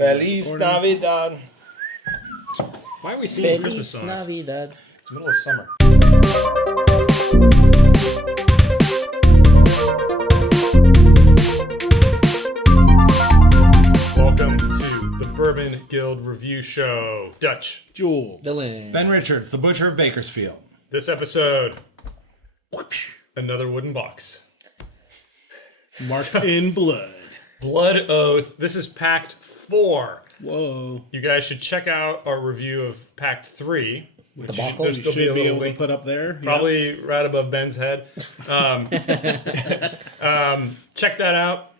Feliz Navidad. Why are we singing Christmas Feliz songs? Navidad. It's the middle of summer. Welcome to the Bourbon Guild Review Show. Dutch. Jewel. Dylan. Ben Richards, the Butcher of Bakersfield. This episode, another wooden box. Marked in blood. Blood Oath. This is Pact 4. Whoa. You guys should check out our review of Pact 3. The buckle. There's We still should a be little able link. to put up there. Probably right above Ben's head. Check that out.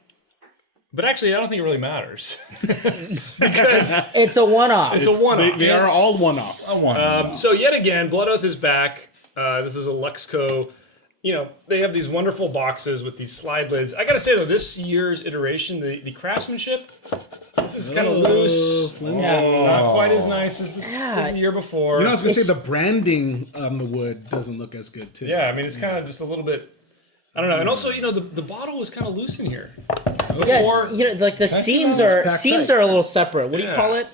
But actually, I don't think it really matters. Because It's a one-off. it's a one-off. They are all one-offs. A one. So yet again, Blood Oath is back. This is a Luxco. You know, they have these wonderful boxes with these slide lids. I gotta say though, this year's iteration, the craftsmanship, this is kind of loose. Flimsy. Not quite as nice as the year before. You know, I was going to say the branding on the wood doesn't look as good, too. Yeah, I mean, it's kind of just a little bit, I don't know. And also, you know, the bottle is kind of loose in here. Yeah, it's, you know, like the seams are Packed seams tight. are a little separate. What do you Yeah. call it?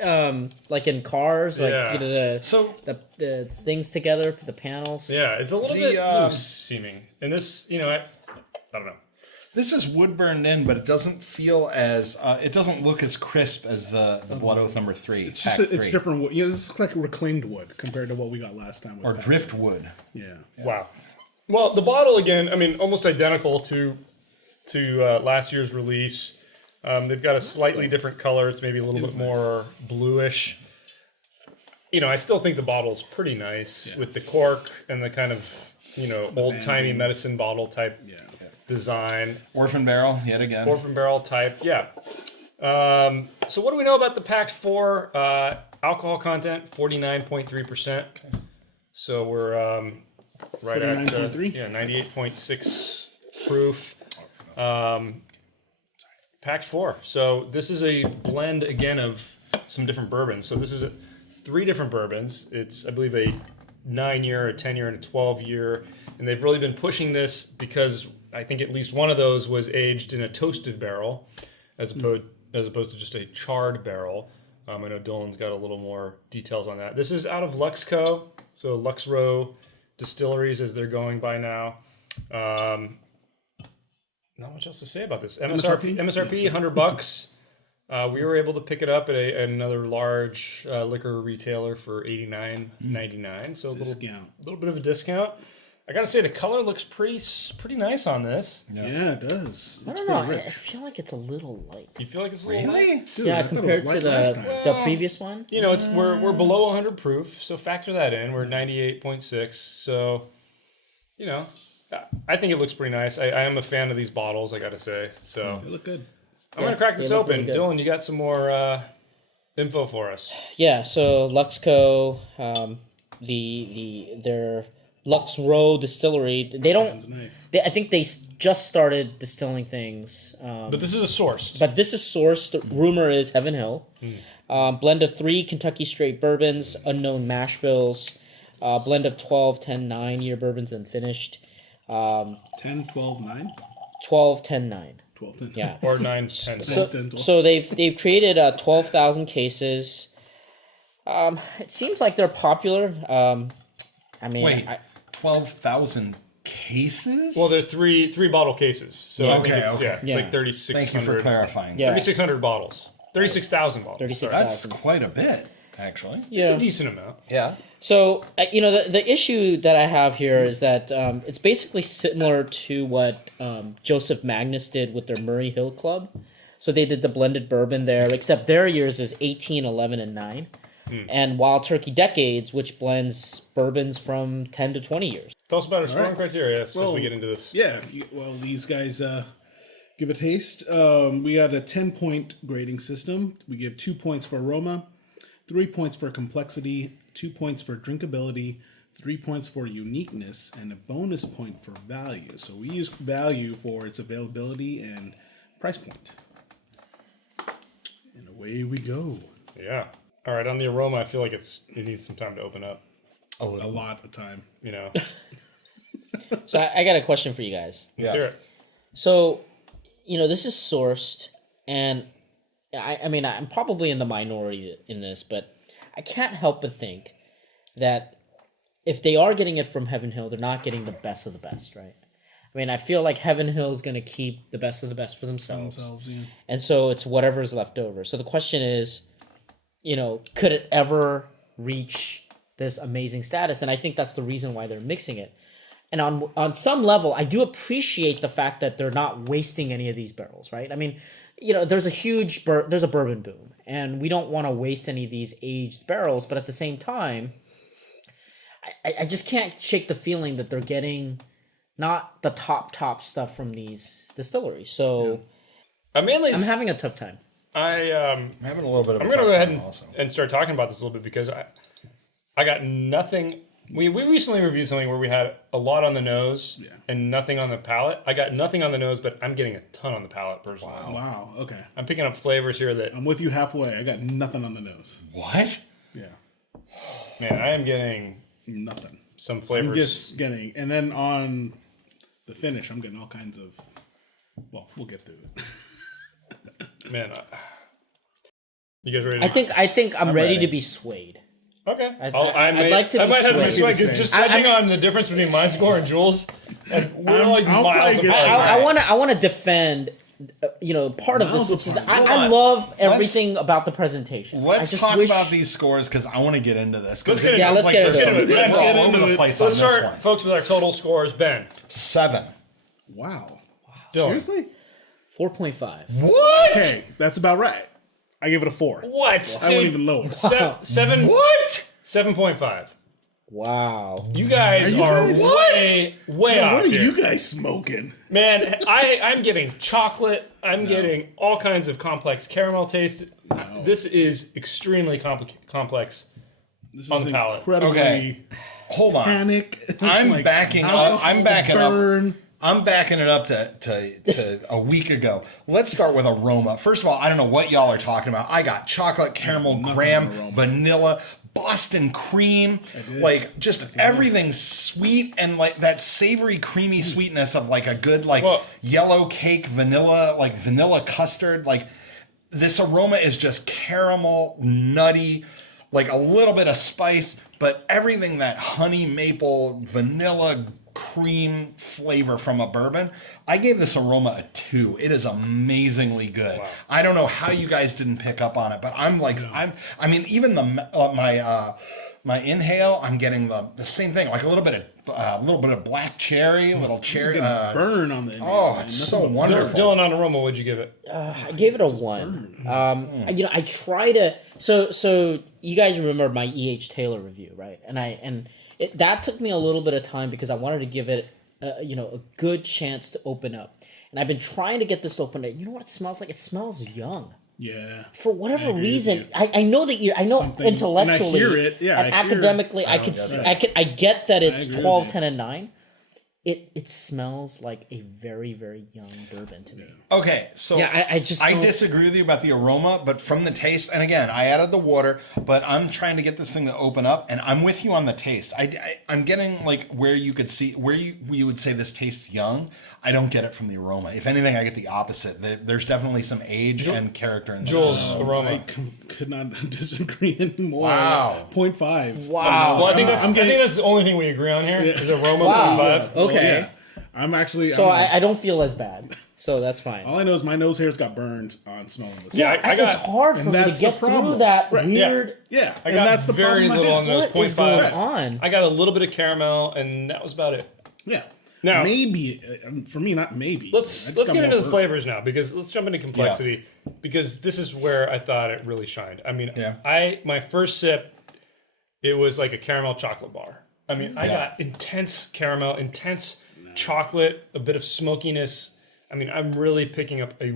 Like in cars, like Yeah. you know, So the things together, the panels. Yeah, it's a little bit loose seeming. And this, you know, I don't know. this is wood burned in, but it doesn't feel as it doesn't look as crisp as the Blood Oath number 3. It's just Pact it's 3. different wood. You know, this is like reclaimed wood compared to what we got last time. With Or Pact. driftwood. Yeah. Wow. Well, the bottle again, I mean, almost identical to last year's release. They've got a slightly different color. It's maybe a little bit more bluish. You know, I still think the bottle's pretty nice with the cork and the kind of, you know, old-timey medicine bottle type design. Orphan barrel, yet again. Orphan barrel type, yeah. So what do we know about the Pact 4? Alcohol content, 49.3%. So we're right at 49.3? 98.6 proof. Pact 4. So this is a blend again of some different bourbons. So this is 3 different bourbons. It's, I believe, a 9-year, a 10-year, and a 12-year. And they've really been pushing this because I think at least one of those was aged in a toasted barrel as opposed to just a charred barrel. I know Dylan's got a little more details on that. This is out of Luxco, so Luxro Distilleries as they're going by now. Not much else to say about this. MSRP $100. We were able to pick it up at another large liquor retailer for $89.99. So a little bit of a discount. I gotta say the color looks pretty nice on this. Yeah, it does. I don't know. I feel like it's a little light. You feel like it's a little light? Dude, Yeah, I thought it compared was to light last time. the previous one. You know, it's we're below 100 proof, so factor that in. We're 98.6. So, you know, I think it looks pretty nice. I am a fan of these bottles, I gotta say. So They look good. I'm gonna crack this they look open. really good. Dylan, you got some more info for us? Yeah, so Luxco, their Luxro distillery, they don't. Nice. I think they just started distilling things. But this is a sourced. But this is sourced. The rumor is Heaven Hill. Blend of 3 Kentucky straight bourbons, unknown mash bills. Blend of 12, 10, 9-year bourbons and finished. 10, 12, 9? 12, 10, 9. 12, 10. Yeah. Or 9, 10. So they've created 12,000 cases. It seems like they're popular. I mean, Wait, 12,000 cases? Well, they're three bottle cases. So I think it's, okay. it's like 3,600. Thank you for clarifying. Yeah. 3,600 bottles. 36,000 bottles. 36,000. That's quite a bit, actually. Yeah. It's a decent amount. Yeah. So, you know, the issue that I have here is that it's basically similar to what Joseph Magnus did with their Murray Hill Club. So they did the blended bourbon there, except their years is 18, 11, and 9. And Wild Turkey Decades, which blends bourbons from 10 to 20 years. Tell us about our scoring criteria as we get into this. Yeah, well, these guys give a taste. We got a 10-point grading system. We give 2 points for aroma, 3 points for complexity, 2 points for drinkability, 3 points for uniqueness, and a bonus point for value. So we use value for its availability and price point. And away we go. Yeah. All right, on the aroma, I feel like it needs some time to open up. A lot of time. You know. So I got a question for you guys. Yes. Hear it. So, you know, this is sourced, and I mean, I'm probably in the minority in this, but I can't help but think that if they are getting it from Heaven Hill, they're not getting the best of the best, right? I mean, I feel like Heaven Hill is going to keep the best of the best for themselves. And so it's whatever's left over. So the question is, could it ever reach this amazing status? And I think that's the reason why they're mixing it. And on some level, I do appreciate the fact that they're not wasting any of these barrels, right? I mean, there's a bourbon boom, and we don't want to waste any of these aged barrels, but at the same time, I just can't shake the feeling that they're getting not the top stuff from these distilleries. So I'm having a tough time. I'm having a little bit of I'm a going to tough go ahead time also. and start talking about this a little bit because I got nothing. We recently reviewed something where we had a lot on the nose and nothing on the palate. I got nothing on the nose, but I'm getting a ton on the palate personally. Wow. Okay. I'm picking up flavors here that... I'm with you halfway. I got nothing on the nose. What? Yeah. Man, I am getting... Nothing. Some flavors. I'm just getting... And then on the finish, I'm getting all kinds of... Well, we'll get through it. Man, you guys ready? I think I'm ready to be swayed. Okay. I'd like to be I might have to be swayed. swayed because just judging on the difference between my score and Jules, and we're like I'll miles probably apart. I want to defend, part of this, which is I love everything about the presentation. Let's talk about these scores because I want to get into this. Let's get into let's get into it. Let's get into the place on Let's this start, one. folks, with our total scores. Ben. 7. Wow. Dylan. Seriously? 4.5. What? Hey, that's about right. I give it a 4. What? I went even lower. 7. What? 7.5. Wow. You guys are way What off are here. you guys smoking? Man, I'm getting chocolate. I'm getting all kinds of complex caramel taste. This is extremely complex This on is the palate. incredibly Okay. Hold on. panic. I'm backing up. I'm backing burn. up. I'm backing it up to a week ago. Let's start with aroma. First of all, I don't know what y'all are talking about. I got chocolate, caramel, graham, vanilla, Boston cream, like just everything sweet and like that savory, creamy sweetness of like a good yellow cake, vanilla custard. Like this aroma is just caramel, nutty, like a little bit of spice, but everything that honey, maple, vanilla, cream flavor from a bourbon. I gave this aroma a 2. It is amazingly good. Wow. I don't know how you guys didn't pick up on it, but I'm like, I mean, even my inhale, I'm getting the same thing, like a little bit of black cherry, a little cherry burn on the inhale. Oh, it's so wonderful. Dylan, on aroma, what'd you give it? I gave it a 1. I try to. So you guys remember my E.H. Taylor review, right? And that took me a little bit of time because I wanted to give it, a good chance to open up. And I've been trying to get this to open up. You know what it smells like? It smells young. Yeah. For whatever reason, I know that I know something, intellectually and I hear it. Yeah, and academically, I get that it's 12, 10, and 9. It smells like a very, very young bourbon to me. Okay, so I disagree with you about the aroma, but from the taste, and again, I added the water, but I'm trying to get this thing to open up, and I'm with you on the taste. I'm getting like where you could see where you would say this tastes young. I don't get it from the aroma. If anything, I get the opposite. There's definitely some age and character in Jules, the aroma. I could not disagree anymore. Wow. 0.5. Wow. Well, I think that's the only thing we agree on here is aroma. Wow. 0.5. Okay. Yeah. I'm actually. So I don't feel as bad. So that's fine. All I know is my nose hairs got burned on smelling this. Yeah, I got, it's hard for me to that's the get through problem. that Right. weird. Yeah, I and got that's the very problem. little on those What is 0.5. going on? I got a little bit of caramel, and that was about it. Yeah. Now, maybe for me, not maybe. Let's get into the flavors now because let's jump into complexity because this is where I thought it really shined. I mean, my first sip, it was like a caramel chocolate bar. I mean, I got intense caramel, intense chocolate, a bit of smokiness. I mean, I'm really picking up a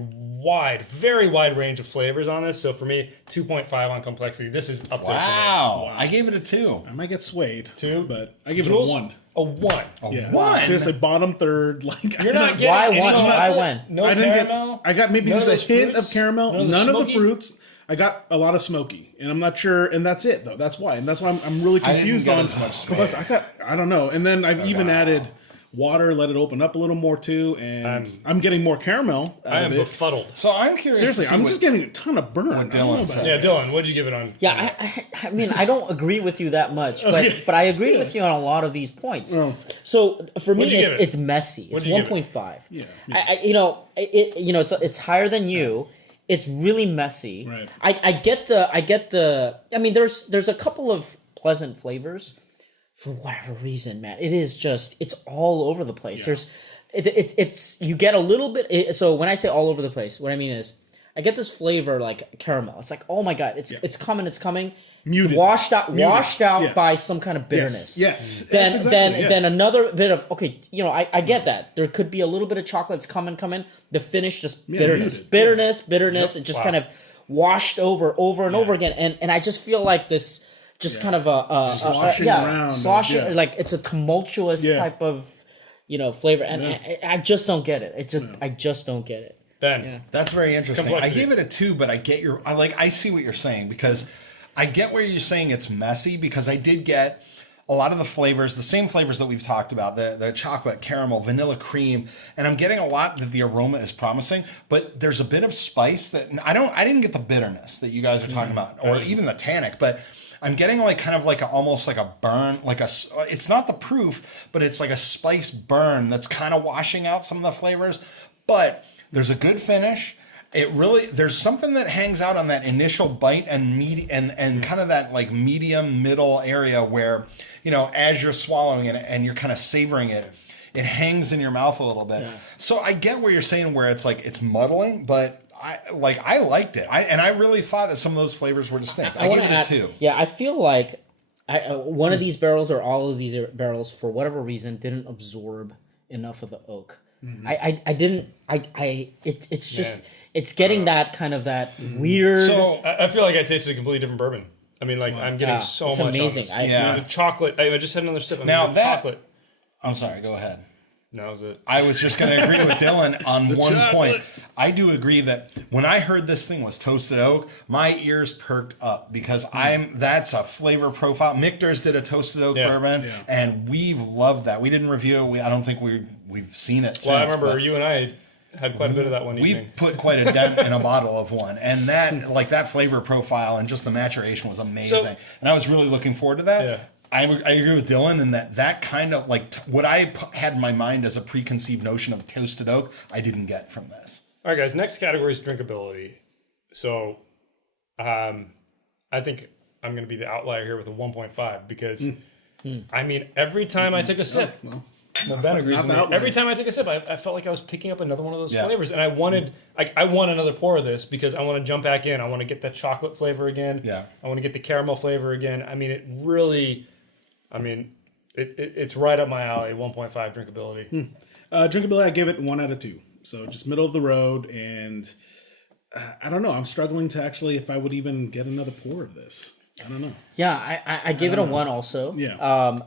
very wide range of flavors on this. So for me, 2.5 on complexity. This is up there for me. Wow. I gave it a 2. I might get swayed. 2? But I give Jules? it a 1. A 1. Yeah. 1? Seriously, bottom third. Like You're not getting Why any one? chocolate, Why one? No I didn't caramel. I got maybe none just of a those hint fruits? of caramel. None None of the smoky? fruits. I got a lot of smoky, and I'm not sure. And that's it, though. That's why. And that's why I'm really I didn't confused get on. as much smoke. I don't know. And then I've even added water, let it open up a little more too, and I'm getting more caramel out I am of it. befuddled. So I'm curious. Seriously, I'm just getting a ton of burn. what Dylan said. Yeah, Dylan, what'd you give it on? Yeah, I mean, I don't agree with you that much, but I agree with you on a lot of these points. Oh. So for me, What'd you give it? it's messy. It's What'd you give 1.5. Yeah. It's higher than you. It's really messy. Right. I get the. I mean, there's a couple of pleasant flavors. For whatever reason, man, it's all over the place. Yeah. It's you get a little bit. So when I say all over the place, what I mean is I get this flavor like caramel. It's like, oh my god, it's coming. Muted. Washed out Yeah. by some kind of bitterness. Yes. Then That's exactly, then another bit of I get that. There could be a little bit of chocolate's coming. The finish just muted. bitterness. Yep. It just kind of washed over and over again. And I just feel like this just kind of sloshing around. sloshing, like it's a tumultuous type of flavor, and I just don't get it. I just don't get it. Ben. Yeah. That's very interesting. Complexity. I gave it a 2, but I get I see what you're saying, because I get where you're saying it's messy, because I did get a lot of the flavors, the same flavors that we've talked about, the chocolate, caramel, vanilla cream, and I'm getting a lot that the aroma is promising, but there's a bit of spice that I didn't get the bitterness that you guys are talking about, or even the tannic, but I'm getting almost like a burn, it's not the proof, but it's like a spice burn that's kind of washing out some of the flavors, but there's a good finish. There's something that hangs out on that initial bite and kind of that like medium middle area where, as you're swallowing it and you're kind of savoring it, it hangs in your mouth a little bit. Yeah. So I get what you're saying, where it's like, it's muddling, but I liked it. I really thought that some of those flavors were distinct. I gave it a 2. Yeah, I feel like one of these barrels or all of these barrels, for whatever reason, didn't absorb enough of the oak. Mm-hmm. It's just it's getting that kind of that weird. So I feel like I tasted a completely different bourbon. I mean, like I'm getting so it's much. Amazing. On this. The chocolate. I just had another sip. Chocolate. I'm sorry. Go ahead. No, is it? I was just going to agree with Dylan on one chocolate. point. I do agree that when I heard this thing was toasted oak, my ears perked up, because that's a flavor profile. Michter's did a toasted oak bourbon, and we've loved that. We didn't review it. I don't think we've seen it since. Well, I remember you and I had quite a bit of that one evening. We put quite a dent in a bottle of one, and that flavor profile and just the maturation was amazing. And I was really looking forward to that. Yeah. I agree with Dylan in that kind of like what I had in my mind as a preconceived notion of toasted oak, I didn't get from this. All right, guys. Next category is drinkability. So, I think I'm going to be the outlier here with a 1.5, because I mean, every time I took a sip, Ben agrees with me. Every time I took a sip, I felt like I was picking up another one of those flavors, and I wanted, I want another pour of this, because I want to jump back in. I want to get that chocolate flavor again. Yeah. I want to get the caramel flavor again. I mean, it really. I mean, it's right up my alley. 1.5 drinkability. Drinkability, I give it 1 out of 2. So just middle of the road, and I don't know. I'm struggling to actually, if I would even get another pour of this. I don't know. Yeah, I give it a 1 also. Yeah.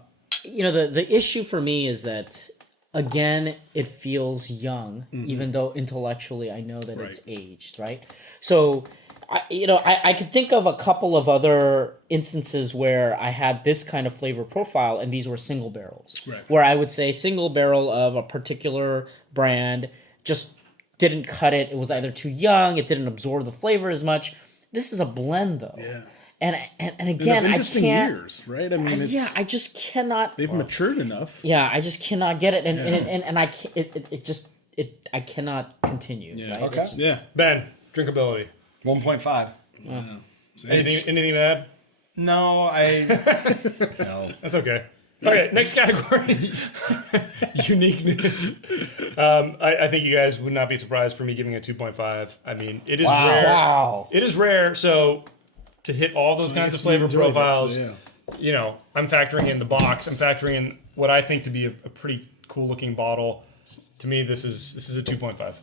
The issue for me is that, again, it feels young, even though intellectually I know that it's aged, right? So, I could think of a couple of other instances where I had this kind of flavor profile, and these were single barrels, where I would say single barrel of a particular brand just didn't cut it. It was either too young, it didn't absorb the flavor as much. This is a blend, though. Yeah. And again, I can't. Years, right? I mean, I just cannot. They've matured enough. Yeah, I just cannot get it, and I can't. I cannot continue. Yeah. Right? Okay. Ben, drinkability. 1.5. Anything to add? No, no. That's okay. Okay, next category. Uniqueness. I think you guys would not be surprised for me giving it 2.5. I mean, it is rare. Wow. It is rare, so to hit all those kinds of flavor profiles, I'm factoring in the box. I'm factoring in what I think to be a pretty cool looking bottle. To me, this is a 2.5.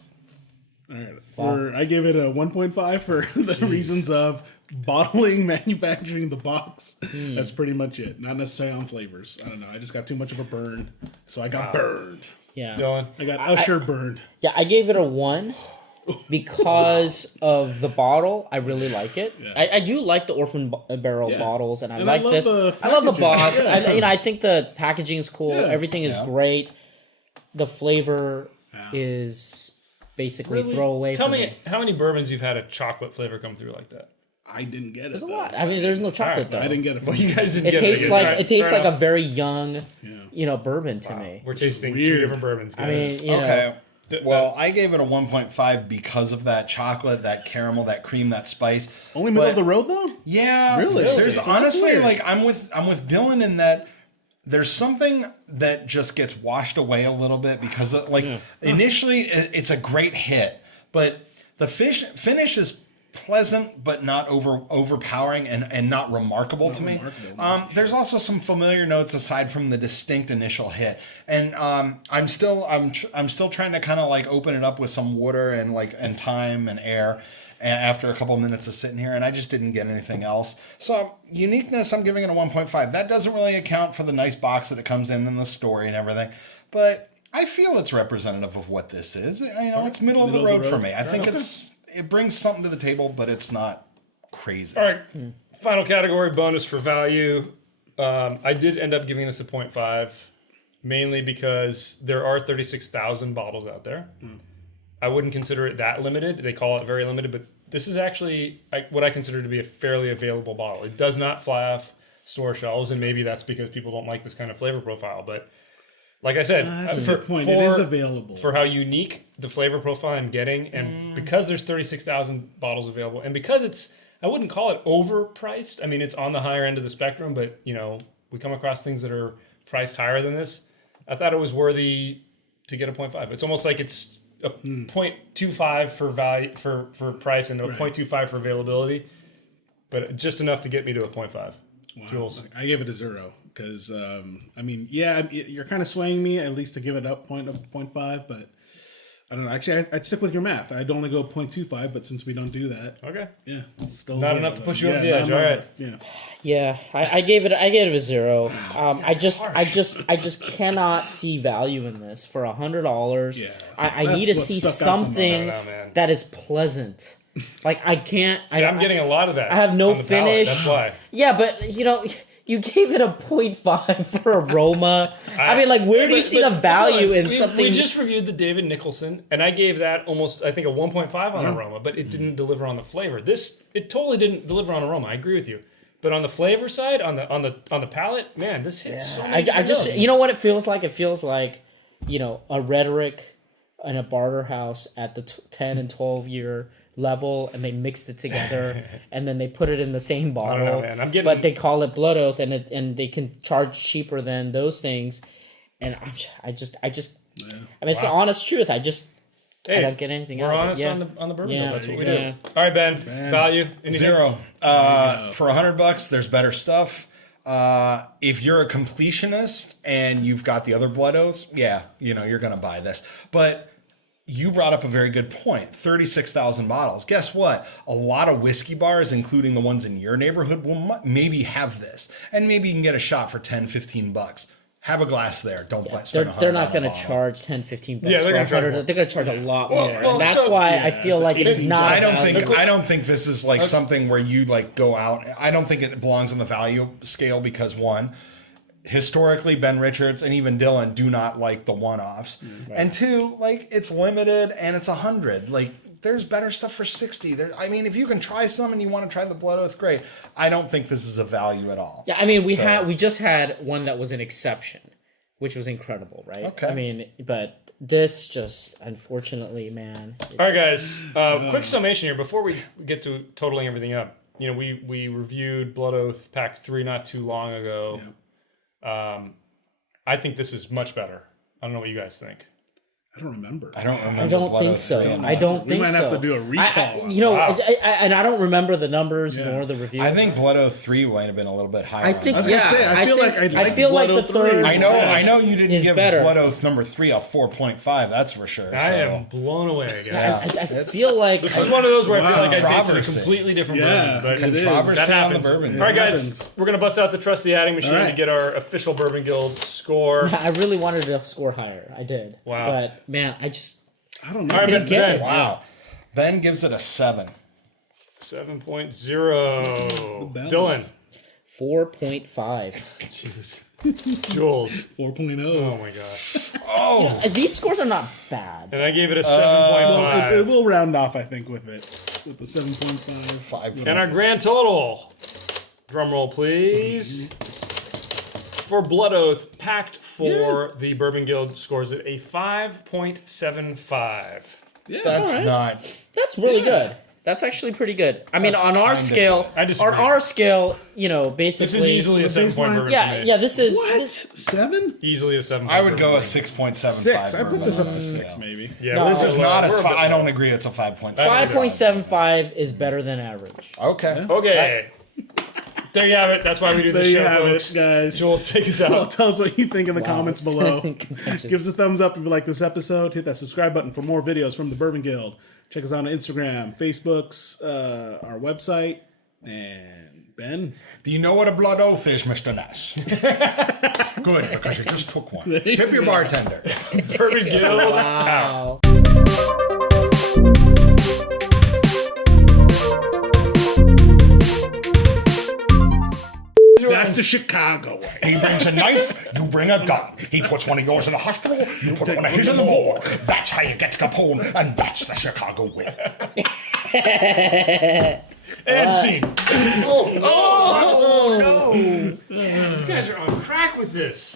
All right. I give it a 1.5 for the reasons of bottling, manufacturing, the box. That's pretty much it. Not necessarily on flavors. I don't know. I just got too much of a burn, so I got burned. Yeah. Dylan? I got Usher burned. Yeah, I gave it a 1 because of the bottle. I really like it. Yeah. I do like the orphan barrel bottles, and I like this. I love the box. Yeah. I think the packaging is cool. Everything is great. the flavor is basically throwaway. Tell for me how many bourbons you've had a chocolate flavor come through like that. I didn't get it. There's a though. lot. I mean, there's no chocolate though. I didn't get it. Well, you guys didn't It get tastes it. like Alright, it tastes fair like a enough. very young, bourbon to me. We're tasting two weird. different bourbons, guys. I mean, you know, Okay. Well, I gave it a 1.5 because of that chocolate, that caramel, that cream, that spice. Only middle But- of the road though. Yeah, Really? There's So that's honestly weird. like I'm with Dylan in that there's something that just gets washed away a little bit because initially it's a great hit, but the finish is pleasant but not overpowering and not remarkable to me. There's also some familiar notes aside from the distinct initial hit, and I'm still trying to kind of like open it up with some water and time and air after a couple of minutes of sitting here, and I just didn't get anything else. So uniqueness, I'm giving it a 1.5. That doesn't really account for the nice box that it comes in the story and everything, but I feel it's representative of what this is. It's middle of the road for me. I think it brings something to the table, but it's not crazy. All right, final category, bonus for value. I did end up giving this a 0.5, mainly because there are 36,000 bottles out there. I wouldn't consider it that limited. They call it very limited, but this is actually what I consider to be a fairly available bottle. It does not fly off store shelves, and maybe that's because people don't like this kind of flavor profile. But like I said, That's a good point. It is available. For how unique the flavor profile I'm getting, and because there's 36,000 bottles available, and because I wouldn't call it overpriced. I mean, it's on the higher end of the spectrum, but we come across things that are priced higher than this. I thought it was worthy to get a 0.5. It's almost like it's a 0.25 for value for price and a 0.25 for availability, but just enough to get me to a 0.5. Wow. Jules, I gave it a 0 because you're kind of swaying me at least to give it up 0.5, but I don't know. Actually, I'd stick with your math. I'd only go 0.25, but since we don't do that, okay, yeah, still not 0 enough to though. push you over Yeah, the edge. not All right. enough. Yeah. Yeah, I gave it a 0. I just cannot see value in this for $100. Yeah, I that's need to what see stuck out the something most. I don't know, man. that is pleasant. Like I can't. I'm getting a lot of that. I have no on the palate. finish. That's why. Yeah, but you gave it a 0.5 for aroma. I mean, like, where do you see the value in something? We just reviewed the David Nicholson, and I gave that almost, I think, a 1.5 on aroma, but it didn't deliver on the flavor. It totally didn't deliver on aroma. I agree with you, but on the flavor side, on the palate, man, this hits so many. I just, notes. you know what it feels like? It feels like, a rhetoric in a barter house at the 10 and 12 year level, and they mixed it together, and then they put it in the same bottle. I don't know, man. But they call it Blood Oath, and they can charge cheaper than those things. And I just, I mean, it's the honest truth. I don't get anything out of it. We're honest Yeah. on the bourbon. Yeah. That's what we Yeah. do. All right, Ben. Value anything? 0. For $100, there's better stuff. If you're a completionist and you've got the other Blood Oaths, you're gonna buy this. But you brought up a very good point. 36,000 bottles. Guess what? A lot of whiskey bars, including the ones in your neighborhood, will maybe have this. And maybe you can get a shot for 10, 15 bucks. Have a glass there. Don't spend $100 They're not going to on a bottle. charge 10, 15 bucks. Yeah, they're for gonna charge 100. more. They're going to charge a lot more. well, And that's so- why I feel it's like it is not. I don't think this is like something where you like go out. I don't think it belongs on the value scale because one, historically Ben Richards and even Dylan do not like the one-offs, and two, like it's limited and it's 100. Like there's better stuff for 60. I mean, if you can try some and you want to try the Blood Oath, great. I don't think this is a value at all. Yeah, I mean, we just had one that was an exception, which was incredible, right? Okay. I mean, but this just, unfortunately, man. All right, guys. Quick summation here before we get to totaling everything up. We reviewed Blood Oath Pact 3 not too long ago. Yeah. I think this is much better. I don't know what you guys think. I don't remember. I don't remember. I don't Blood think Oath so. being I don't We think might so. have to do a recall. Wow. And I don't remember the numbers nor the review. I think Blood Oath 3 might have been a little bit higher. I on think, that. yeah. I feel like I'd like feel like Blood the Oath 3. third. I know you didn't is give better. Blood Oath number 3 a 4.5. That's for sure. I so. am blown away, guys. I feel like This is one of those where I feel like I tasted a Controversy. completely different Yeah, bourbon. But it is. Controversy that on the happens. bourbon. All right, guys, happens. we're going to bust out the trusty adding machine All right. to get our official Bourbon Guild score. I really wanted to score higher. I did. Wow. But man, I don't know. All right, didn't get Ben. it. Wow. Ben gives it a 7. 7.0. balance. Dylan. 4.5. Jules. 4.0. Oh my gosh. Oh, These scores are not bad. And I gave it a Well, 7.5. it will round off, I think, with it. With the 7.5. 5. And our grand total, drum roll please, for Blood Oath, Pact for the Bourbon Guild scores it a 5.75. Yeah. That's Alright. not. That's really good. That's actually pretty good. I mean, That's on our kinda scale, good. I disagree. on our scale, you know, basically, This is easily a the 7-point baseline- bourbon yeah, for me. yeah. This is What? this- 7? Easily a 7-point I would go a bourbon. 6.75. 6. I put this up to 6, Yeah. maybe. Yeah, No, This is not as. we're a bit I don't low. agree. It's a 5.75. 5.75 is better than average. Okay. Okay. There you have it. That's why we do There this you show, have folks. it, guys. Jules, take us Well, out. tell us what you think in the Wow, comments it's below. contentious. Give us a thumbs up if you like this episode. Hit that subscribe button for more videos from the Bourbon Guild. Check us out on Instagram, Facebook's, our website, and Ben. Do you know what a blood oath is, Mr. Ness? Good, because you just took one. Tip your bartender. Bourbon Guild out. Wow. That's the Chicago way. He brings a knife, you bring a gun. He puts one of yours in the hospital, you put one of his in the morgue. That's how you get Capone, and that's the Chicago way. And scene. Oh, no. You guys are on crack with this.